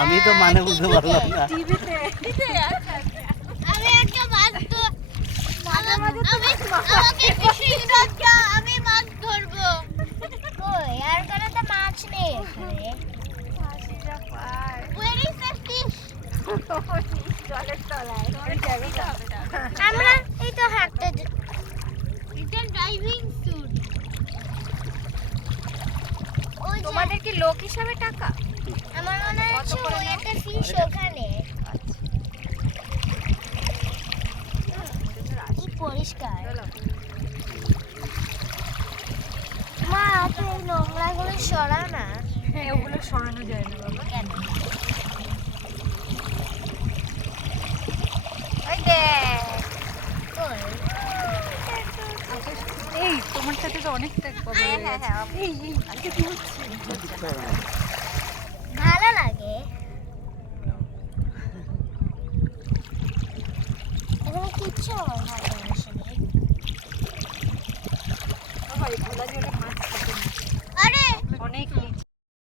আমি তো মানে বুঝতে পারলাম না। টিভিতে আমি একটা মাছ তো আমাকে ফিশিং রড দাও, আমি মাছ ধরবো। কই আর কোনো তো মাছ নেই এখানে। হাসিটা পায় Where is the fish? জলের তলায় আমরা এই তো হাঁটতে এটা ড্রাইভিং স্যুট। ওই যে তোমাদের কি লোক হিসাবে টাকা? আমার মনে কত হচ্ছে করে ওই নাও? একটা ফিশ ওখানে। কি পরিষ্কার। চলো মা তো এই নোংরাগুলো সরা না। ওগুলো সরানো যায় না বাবা। কেন? ওই দেখ কই? এই তোমার সাথে তো অনেকটা কভার হয়ে হ্যাঁ, গেছে। হ্যাঁ, এই আজকে কি হচ্ছে? ভালো লাগে। এখানে কিচ্ছু আমার ভালো লাগে না।